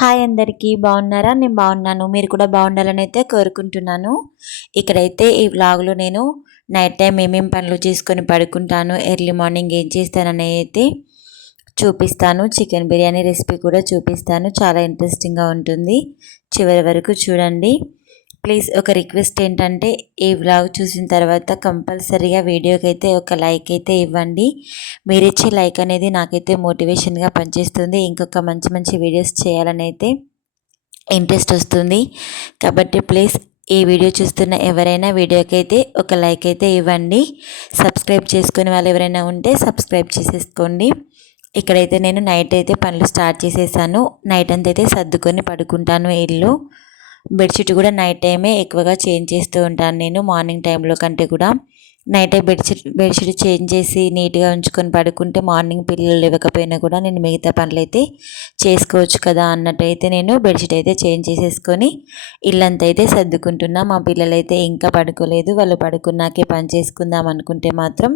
Hi అందరికీ బాగున్నారా? నేను బాగున్నాను. మీరు కూడా బాగుండాలని అయితే కోరుకుంటున్నాను. ఇక్కడైతే ఈ వ్లాగ్లో నేను నైట్ టైం ఏమేమి పనులు చేసుకొని పడుకుంటాను, ఎర్లీ మార్నింగ్ ఏం చేస్తానని అయితే చూపిస్తాను. చికెన్ బిర్యానీ రెసిపీ కూడా చూపిస్తాను. చాలా ఇంట్రెస్టింగ్గా ఉంటుంది. చివరి వరకు చూడండి. ప్లీజ్ ఒక రిక్వెస్ట్ ఏంటంటే ఈ వ్లాగ్ చూసిన తర్వాత కంపల్సరీగా వీడియోకి అయితే ఒక లైక్ అయితే ఇవ్వండి. మీరు ఇచ్చే లైక్ అనేది నాకైతే మోటివేషన్గా పనిచేస్తుంది. ఇంకొక మంచి మంచి వీడియోస్ చేయాలని అయితే ఇంట్రెస్ట్ వస్తుంది. కాబట్టి ప్లీజ్ ఈ వీడియో చూస్తున్న ఎవరైనా వీడియోకి అయితే ఒక లైక్ అయితే ఇవ్వండి. సబ్స్క్రైబ్ చేసుకునే వాళ్ళు ఎవరైనా ఉంటే సబ్స్క్రైబ్ చేసేసుకోండి. ఇక్కడైతే నేను నైట్ అయితే పనులు స్టార్ట్ చేసేసాను. నైట్ అంతా అయితే సర్దుకొని పడుకుంటాను. ఇల్లు బెడ్షీట్ కూడా నైట్ టైమే ఎక్కువగా చేంజ్ చేస్తూ ఉంటాను నేను, మార్నింగ్ టైంలో కంటే కూడా. నైట్ టైం బెడ్షీట్ చేంజ్ చేసి నీట్గా ఉంచుకొని పడుకుంటే మార్నింగ్ పిల్లలు ఇవ్వకపోయినా కూడా నేను మిగతా పనులు అయితే చేసుకోవచ్చు కదా అన్నట్టయితే నేను బెడ్షీట్ అయితే చేంజ్ చేసేసుకొని ఇల్లంతా అయితే సర్దుకుంటున్నా. మా పిల్లలు అయితే ఇంకా పడుకోలేదు. వాళ్ళు పడుకున్నాకే పని చేసుకుందాం అనుకుంటే మాత్రం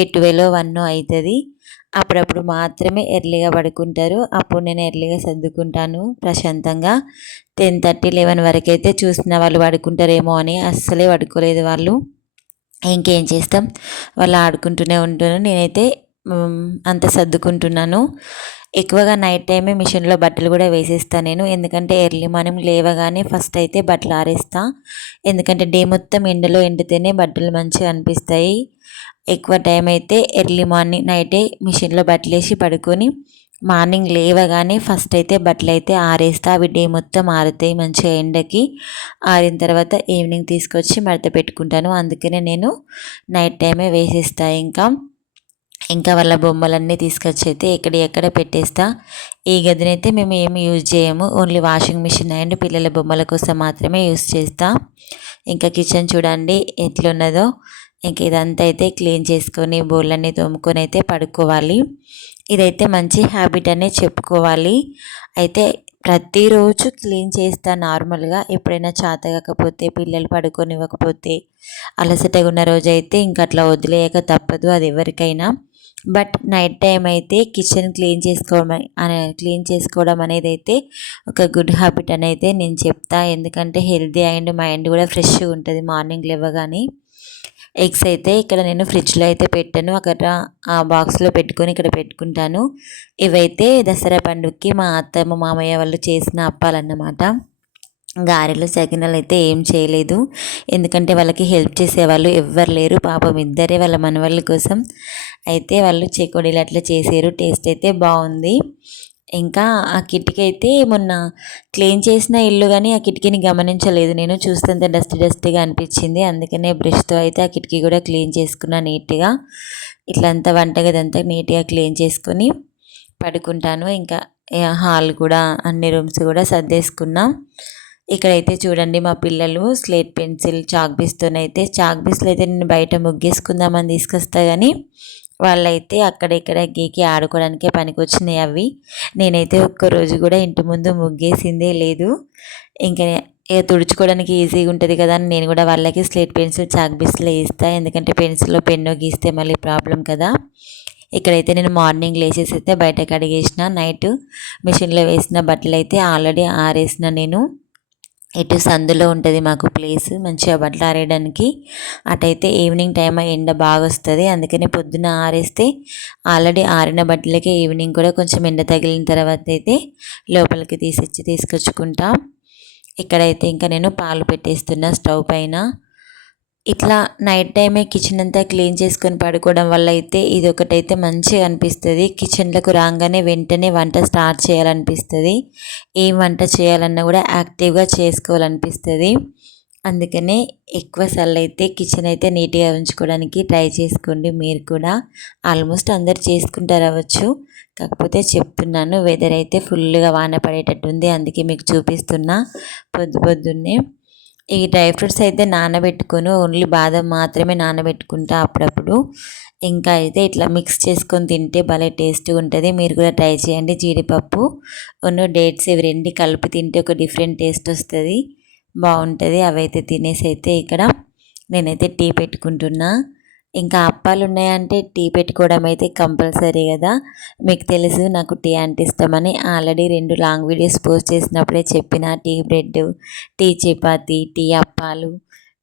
8, 12, 1 అవుతుంది. అప్పుడప్పుడు మాత్రమే ఎర్లీగా పడుకుంటారు. అప్పుడు నేను ఎర్లీగా సర్దుకుంటాను ప్రశాంతంగా. 10:30, 11 వరకు అయితే చూసిన వాళ్ళు పడుకుంటారేమో అని అస్సలే పడుకోలేదు వాళ్ళు. ఇంకేం చేస్తాం, వాళ్ళు ఆడుకుంటూనే ఉంటారు. నేనైతే అంత సర్దుకుంటున్నాను. ఎక్కువగా నైట్ టైమే మిషన్లో బట్టలు కూడా వేసేస్తాను నేను. ఎందుకంటే ఎర్లీ మార్నింగ్ లేవగానే ఫస్ట్ అయితే బట్టలు ఆరేస్తా. ఎందుకంటే డే మొత్తం ఎండలో ఎండితేనే బట్టలు మంచిగా అనిపిస్తాయి. ఎక్కువ టైం అయితే ఎర్లీ మార్నింగ్ నైటే మిషన్లో బట్టలు వేసి పడుకొని మార్నింగ్ లేవగానే ఫస్ట్ అయితే బట్టలు అయితే ఆరేస్తా. అవి డే మొత్తం ఆరుతాయి మంచిగా ఎండకి. ఆరిన తర్వాత ఈవినింగ్ తీసుకొచ్చి మడత పెట్టుకుంటాను. అందుకనే నేను నైట్ టైమే వేసేస్తా. ఇంకా వాళ్ళ బొమ్మలన్నీ తీసుకొచ్చి అయితే ఎక్కడ పెట్టేస్తా. ఈ గదినైతే మేము ఏమి యూజ్ చేయము. ఓన్లీ వాషింగ్ మిషన్ అండ్ పిల్లల బొమ్మల కోసం మాత్రమే యూజ్ చేస్తా. ఇంకా కిచెన్ చూడండి ఎట్లున్నదో. ఇంక ఇదంతా అయితే క్లీన్ చేసుకొని బోళ్ళన్నీ తోముకొని అయితే పడుకోవాలి. ఇదైతే మంచి హ్యాబిట్ అనే చెప్పుకోవాలి. అయితే ప్రతిరోజు క్లీన్ చేస్తా నార్మల్గా. ఎప్పుడైనా చేత కాకపోతే, పిల్లలు పడుకోనివ్వకపోతే, అలసటగా ఉన్న రోజు అయితే ఇంక అట్లా వదిలేయక తప్పదు, అది ఎవరికైనా. బట్ నైట్ టైం అయితే కిచెన్ క్లీన్ చేసుకోవడం అనేది అయితే ఒక గుడ్ హ్యాబిట్ అని అయితే నేను చెప్తా. ఎందుకంటే హెల్తీ అండ్ మైండ్ కూడా ఫ్రెష్గా ఉంటుంది మార్నింగ్ లేవగానే. ఎగ్స్ అయితే ఇక్కడ నేను ఫ్రిడ్జ్లో అయితే పెట్టాను. అక్కడ ఆ బాక్స్లో పెట్టుకొని ఇక్కడ పెట్టుకుంటాను. ఇవైతే దసరా పండుగకి మా అత్తమ్మ మామయ్య వాళ్ళు చేసిన అప్పాలన్నమాట. గారెలు సకినాలు అయితే ఏం చేయలేదు. ఎందుకంటే వాళ్ళకి హెల్ప్ చేసేవాళ్ళు ఎవ్వరు లేరు. పాపం ఇద్దరే వాళ్ళ మనవాళ్ళ కోసం అయితే వాళ్ళు చెకోడీలు అట్లా చేసారు. టేస్ట్ అయితే బాగుంది. ఇంకా ఆ కిటికీ అయితే మొన్న క్లీన్ చేసిన ఇల్లు కానీ ఆ కిటికీని గమనించలేదు నేను. చూస్తుంటే డస్ట్గా అనిపించింది. అందుకనే బ్రష్తో అయితే ఆ కిటికీ కూడా క్లీన్ చేసుకున్నా నీట్గా. ఇట్లంతా వంటగదంతా నీట్గా క్లీన్ చేసుకొని పడుకుంటాను. ఇంకా హాల్ కూడా అన్ని రూమ్స్ కూడా సర్దేసుకున్నాం. ఇక్కడైతే చూడండి మా పిల్లలు స్లేట్ పెన్సిల్ చాక్పీస్తోనైతే, చాక్పీస్లో అయితే నేను బయట ముగ్గేసుకుందామని తీసుకొస్తా కానీ వాళ్ళైతే అక్కడెక్కడ గీకి ఆడుకోవడానికే పనికొచ్చినాయి అవి. నేనైతే ఒక్కరోజు కూడా ఇంటి ముందు ముగ్గేసిందే లేదు. ఇంకా తుడుచుకోవడానికి ఈజీగా ఉంటుంది కదా అని నేను కూడా వాళ్ళకి స్లేట్ పెన్సిల్ చాక్పీస్లో వేస్తాను. ఎందుకంటే పెన్సిల్లో పెన్ను గీస్తే మళ్ళీ ప్రాబ్లం కదా. ఇక్కడైతే నేను మార్నింగ్ లేచేసి అయితే బయట కడిగేసిన. నైట్ మిషన్లో వేసిన బట్టలు అయితే ఆల్రెడీ ఆరేసిన నేను. ఇటు సందులో ఉంటుంది మాకు ప్లేస్ మంచిగా బట్టలు ఆరేయడానికి. అటైతే ఈవినింగ్ టైం ఎండ బాగా వస్తుంది. అందుకని పొద్దున ఆరేస్తే ఆల్రెడీ ఆరిన బట్టలకి ఈవినింగ్ కూడా కొంచెం ఎండ తగిలిన తర్వాత అయితే లోపలికి తీసుకొచ్చుకుంటా. ఇక్కడైతే ఇంకా నేను పాలు పెట్టేస్తున్నా స్టవ్ పైన. ఇట్లా నైట్ టైమే కిచెన్ అంతా క్లీన్ చేసుకొని పడుకోవడం వల్ల అయితే ఇది ఒకటైతే మంచిగా అనిపిస్తుంది. కిచెన్లకు రాగానే వెంటనే వంట స్టార్ట్ చేయాలనిపిస్తుంది. ఏం వంట చేయాలన్నా కూడా యాక్టివ్గా చేసుకోవాలనిపిస్తుంది. అందుకనే ఎక్కువ సార్లు అయితే కిచెన్ అయితే నీట్గా ఉంచుకోవడానికి ట్రై చేసుకోండి. మీరు కూడా ఆల్మోస్ట్ అందరు చేసుకుంటారు అవ్వచ్చు. కాకపోతే చెప్తున్నాను, వెదర్ అయితే ఫుల్గా వాన పడేటట్టుంది. అందుకే మీకు చూపిస్తున్నా పొద్దున్నే. ఈ డ్రై ఫ్రూట్స్ అయితే నానబెట్టుకొని ఓన్లీ బాదం మాత్రమే నానబెట్టుకుంటా అప్పుడప్పుడు. ఇంకా అయితే ఇట్లా మిక్స్ చేసుకొని తింటే భలే టేస్ట్గా ఉంటుంది. మీరు కూడా ట్రై చేయండి. జీడిపప్పు డేట్స్ ఇవి రెండు కలిపి తింటే ఒక డిఫరెంట్ టేస్ట్ వస్తుంది, బాగుంటుంది. అవైతే తినేసి అయితే ఇక్కడ నేనైతే టీ పెట్టుకుంటున్నా. ఇంకా అప్పాలు ఉన్నాయంటే టీ పెట్టుకోవడం అయితే కంపల్సరీ కదా. మీకు తెలుసు నాకు టీ అంటే ఇష్టమని. ఆల్రెడీ 2 లాంగ్ వీడియోస్ పోస్ట్ చేసినప్పుడే చెప్పిన. Tea bread, tea chapati, tea అప్పాలు,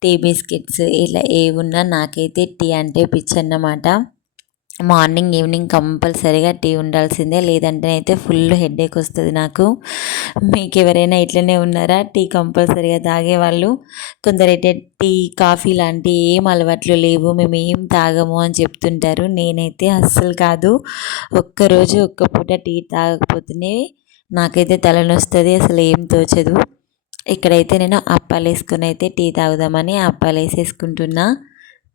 టీ బిస్కెట్స్ ఇలా ఏవున్నా నాకైతే టీ అంటే పిచ్చన్నమాట. మార్నింగ్ ఈవినింగ్ కంపల్సరీగా టీ ఉండాల్సిందే, లేదంటే అయితే ఫుల్ హెడేక్ వస్తుంది నాకు. మీకు ఎవరైనా ఇట్లనే ఉన్నారా టీ కంపల్సరీగా తాగేవాళ్ళు? కొందరైతే టీ కాఫీ లాంటి ఏం అలవాట్లు లేవు, మేము ఏం తాగము అని చెప్తుంటారు. నేనైతే అస్సలు కాదు. ఒక్కరోజు ఒక్క పూట టీ తాగకపోతేనే నాకైతే తలనొస్తుంది, అసలు ఏం తోచదు. ఇక్కడైతే నేను అప్పాలు వేసుకొని అయితే టీ తాగుదామని అప్పాలు వేసేసుకుంటున్నా.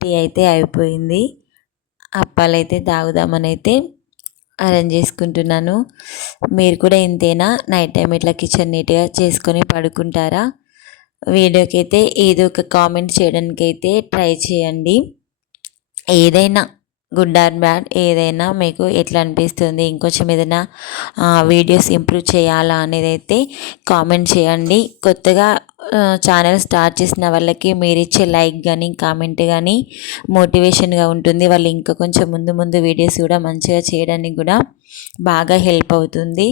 టీ అయితే అయిపోయింది. అప్పాలైతే తాగుదామని అయితే అరేంజ్ చేసుకుంటున్నాను. మీరు కూడా ఇంతేనా? నైట్ టైం ఇట్లా కిచెన్ నీట్గా చేసుకొని పడుకుంటారా? వీడియోకి అయితే ఏదో ఒక కామెంట్ చేయడానికి అయితే ట్రై చేయండి. ఏదైనా గుడ్ ఆర్ బ్యాడ్, ఏదైనా మీకు ఎట్లా అనిపిస్తుంది, ఇంకొంచెం ఏదైనా వీడియోస్ ఇంప్రూవ్ చేయాలా అనేది అయితే కామెంట్ చేయండి. కొత్తగా ఛానల్ స్టార్ట్ చేసిన వాళ్ళకి మీరు ఇచ్చే లైక్ కానీ కామెంట్ కానీ మోటివేషన్గా ఉంటుంది. వాళ్ళు ఇంకా కొంచెం ముందు ముందు వీడియోస్ కూడా మంచిగా చేయడానికి కూడా బాగా హెల్ప్ అవుతుంది.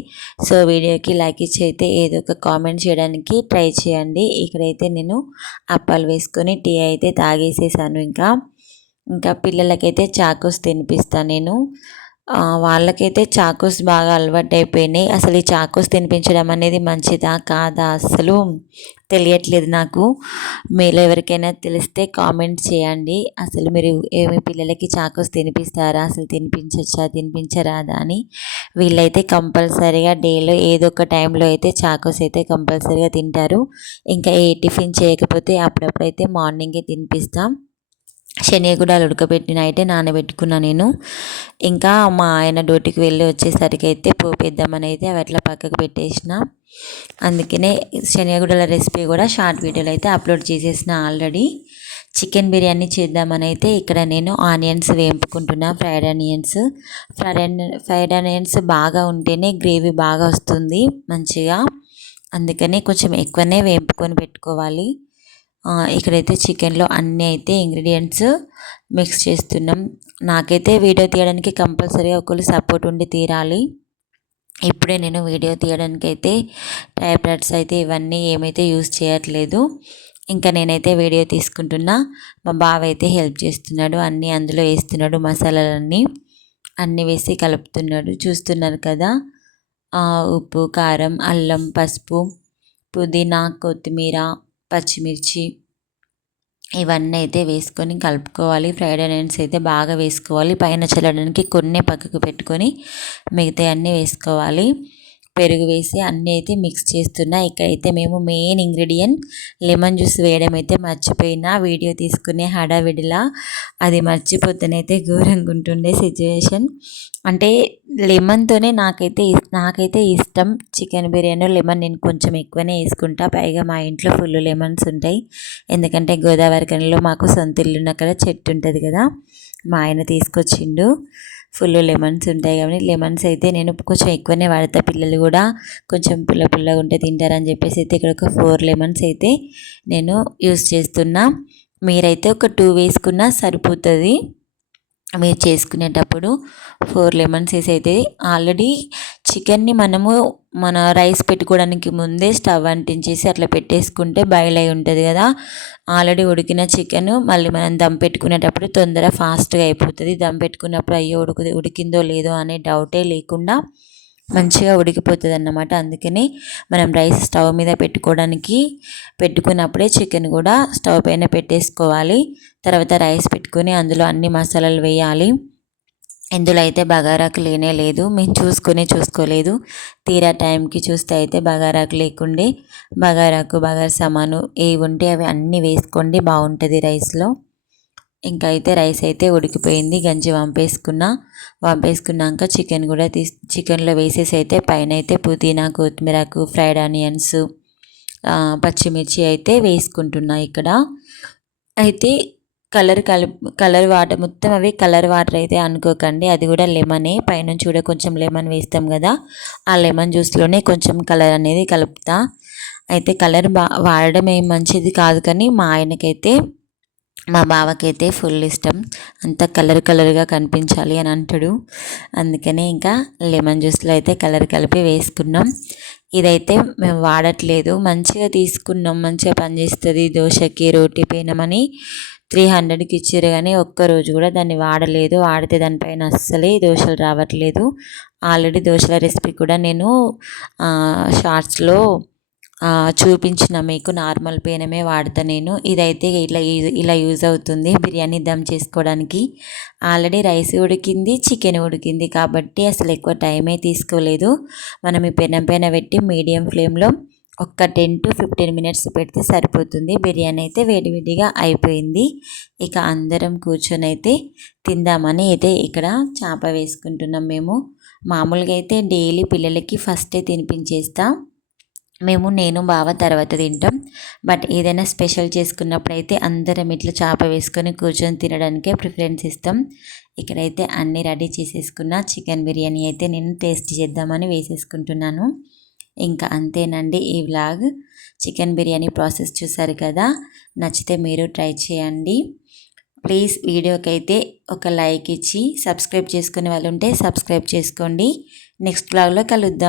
సో వీడియోకి లైక్ ఇచ్చి అయితే ఏదో ఒక కామెంట్ చేయడానికి ట్రై చేయండి. ఇక్కడైతే నేను అప్పాలు వేసుకొని టీ అయితే తాగేసేసాను. ఇంకా పిల్లలకైతే చాకోస్ తినిపిస్తాను నేను. వాళ్ళకైతే చాకోస్ బాగా అలవాటు అయిపోయినాయి. అసలు ఈ చాకోస్ తినిపించడం అనేది మంచిదా కాదా అసలు తెలియట్లేదు నాకు. మీలో ఎవరికైనా తెలిస్తే కామెంట్ చేయండి. అసలు మీరు ఏమి పిల్లలకి చాకోస్ తినిపిస్తారా, అసలు తినిపించచ్చా తినిపించరాదా అని. వీళ్ళైతే కంపల్సరీగా డేలో ఏదో ఒక టైంలో అయితే చాకోస్ అయితే కంపల్సరీగా తింటారు. ఇంకా ఏ టిఫిన్ చేయకపోతే అప్పుడప్పుడైతే మార్నింగే తినిపిస్తాం. శనగగుడాలు ఉడకబెట్టి నైటే నానబెట్టుకున్నా నేను. ఇంకా మా ఆయన డ్యూటీకి వెళ్ళి వచ్చేసరికి అయితే పోపేద్దామని అయితే అవి అట్లా పక్కకు పెట్టేసిన. అందుకనే శనగగుడాల రెసిపీ కూడా షార్ట్ వీడియోలో అయితే అప్లోడ్ చేసేసిన ఆల్రెడీ. చికెన్ బిర్యానీ చేద్దామని అయితే ఇక్కడ నేను ఆనియన్స్ వేపుకుంటున్నా. ఫ్రైడ్ ఆనియన్స్ బాగా ఉంటేనే గ్రేవీ బాగా వస్తుంది మంచిగా. అందుకని కొంచెం ఎక్కువనే వేపుకొని పెట్టుకోవాలి. ఇక్కడైతే చికెన్లో అన్నీ అయితే ఇంగ్రీడియంట్స్ మిక్స్ చేస్తున్నాం. నాకైతే వీడియో తీయడానికి కంపల్సరీగా ఒకళ్ళు సపోర్ట్ ఉండి తీరాలి. ఇప్పుడే నేను వీడియో తీయడానికి అయితే ట్రైపాడ్స్ అయితే ఇవన్నీ ఏమైతే యూజ్ చేయట్లేదు. ఇంకా నేనైతే వీడియో తీసుకుంటున్నా. మా బావ అయితే హెల్ప్ చేస్తున్నాడు, అన్నీ అందులో వేస్తున్నాడు, మసాలాలన్నీ అన్నీ వేసి కలుపుతున్నాడు. చూస్తున్నారు కదా, ఉప్పు, కారం, అల్లం, పసుపు, పుదీనా, కొత్తిమీర, పచ్చిమిర్చి ఇవన్నీ అయితే వేసుకొని కలుపుకోవాలి. ఫ్రైడ్ ఆనియన్స్ అయితే బాగా వేసుకోవాలి. పైన చల్లడానికి కొన్ని పక్కకు పెట్టుకొని మిగతా అన్నీ వేసుకోవాలి. పెరుగు వేసి అన్నీ అయితే మిక్స్ చేస్తున్నా. ఇక్కడైతే మేము మెయిన్ ఇంగ్రీడియంట్ లెమన్ జ్యూస్ వేయడం అయితే మర్చిపోయినా. వీడియో తీసుకునే హడావిడిలా అది మర్చిపోతేనైతే ఘోరంగా ఉంటుండే సిచ్యువేషన్. అంటే లెమన్తోనే నాకైతే ఇష్టం చికెన్ బిర్యానీ. లెమన్ నేను కొంచెం ఎక్కువనే వేసుకుంటా. పైగా మా ఇంట్లో ఫుల్ లెమన్స్ ఉంటాయి. ఎందుకంటే గోదావరి కనిలో మాకు సొంత ఇల్లున్న అక్కడ చెట్టు ఉంటుంది కదా, మా ఆయన తీసుకొచ్చిండు. ఫుల్ లెమన్స్ ఉంటాయి కాబట్టి లెమన్స్ అయితే నేను కొంచెం ఎక్కువనే వాడతా. పిల్లలు కూడా కొంచెం పుల్లగా ఉంటే తింటారని చెప్పేసి అయితే ఇక్కడ ఒక 4 లెమన్స్ అయితే నేను యూస్ చేస్తున్నా. మీరైతే ఒక 2 వేసుకున్నా సరిపోతుంది. మీరు చేసుకునేటప్పుడు 4 లెమన్స్ వేసి అయితే ఆల్రెడీ చికెన్ని మన రైస్ పెట్టుకోవడానికి ముందే స్టవ్ అంటించేసి అట్లా పెట్టేసుకుంటే బాయిల్ అయి ఉంటుంది కదా. ఆల్రెడీ ఉడికిన చికెన్ మళ్ళీ మనం దమ్ పెట్టుకునేటప్పుడు ఫాస్ట్గా అయిపోతుంది. దమ్ పెట్టుకున్నప్పుడు అయ్యో ఉడికిందో లేదో అనే డౌటే లేకుండా మంచిగా ఉడికిపోతుంది అన్నమాట. అందుకని మనం రైస్ స్టవ్ మీద పెట్టుకున్నప్పుడే చికెన్ కూడా స్టవ్ పైన పెట్టేసుకోవాలి. తర్వాత రైస్ పెట్టుకొని అందులో అన్ని మసాలాలు వేయాలి. ఇందులో అయితే బగారాకు లేనే లేదు. మేము చూసుకోలేదు. తీరా టైంకి చూస్తే అయితే బగారాకు లేకుండే. బగారా సామాను ఏవి ఉంటే అవి అన్నీ వేసుకోండి, బాగుంటుంది రైస్లో. ఇంకా అయితే రైస్ అయితే ఉడికిపోయింది. గంజి వంపేసుకున్నాక చికెన్ కూడా చికెన్లో వేసేసి అయితే పైన అయితే పుదీనా, కొత్తిమీరకు, ఫ్రైడ్ ఆనియన్స్, పచ్చిమిర్చి అయితే వేసుకుంటున్నా. ఇక్కడ అయితే కలర్ వాటర్ మొత్తం అవి కలర్ వాటర్ అయితే అనుకోకండి, అది కూడా లెమనే. పైనుంచి కూడా కొంచెం లెమన్ వేస్తాం కదా, ఆ లెమన్ జ్యూస్లోనే కొంచెం కలర్ అనేది కలుపుతా. అయితే కలర్ వాడడం ఏం మంచిది కాదు, కానీ మా ఆయనకైతే మా బావకైతే ఫుల్ ఇష్టం. అంత కలర్గా కనిపించాలి అని అంటాడు. అందుకనే ఇంకా లెమన్ జ్యూస్లో అయితే కలర్ కలిపి వేసుకున్నాం. ఇదైతే మేము వాడట్లేదు, మంచిగా తీసుకున్నాం, మంచిగా పనిచేస్తుంది దోశకి రోటీ పెనమని 300కి ఇచ్చారు, కానీ ఒక్కరోజు కూడా దాన్ని వాడలేదు. వాడితే దానిపైన అస్సలే దోశలు రావట్లేదు. ఆల్రెడీ దోశల రెసిపీ కూడా నేను షార్ట్స్లో చూపించిన మీకు. నార్మల్ పేనమే వాడతా నేను. ఇదైతే ఇలా యూజ్ అవుతుంది బిర్యానీ దమ్ చేసుకోవడానికి. ఆల్రెడీ రైస్ ఉడికింది, చికెన్ ఉడికింది కాబట్టి అసలు ఎక్కువ టైమే తీసుకోలేదు. మనం ఈ పెనం పైన పెట్టి మీడియం ఫ్లేమ్లో ఒక 10 to 15 మినిట్స్ పెడితే సరిపోతుంది. బిర్యానీ అయితే వేడివేడిగా అయిపోయింది. ఇక అందరం కూర్చొని అయితే తిందామని అయితే ఇక్కడ చేప వేసుకుంటున్నాం మేము. మామూలుగా అయితే డైలీ పిల్లలకి ఫస్టే తినిపించేస్తాం మేము, నేను బావ తర్వాత తింటాం. బట్ ఏదైనా స్పెషల్ చేసుకున్నప్పుడు అయితే అందరం ఇట్లా చేప వేసుకొని కూర్చొని తినడానికే ప్రిఫరెన్స్ ఇస్తాం. ఇక్కడైతే అన్నీ రెడీ చేసేసుకున్న చికెన్ బిర్యానీ అయితే నేను టేస్ట్ చేద్దామని వేసేసుకుంటున్నాను. ఇంకా అంతేనండి ఈ వ్లాగ్. చికెన్ బిర్యానీ ప్రాసెస్ చూసారు కదా, నచ్చితే మీరు ట్రై చేయండి. ప్లీజ్ వీడియోకి అయితే ఒక లైక్ ఇచ్చి సబ్స్క్రైబ్ చేసుకునే వాళ్ళు ఉంటే సబ్స్క్రైబ్ చేసుకోండి. నెక్స్ట్ వ్లాగ్లో కలుద్దాం.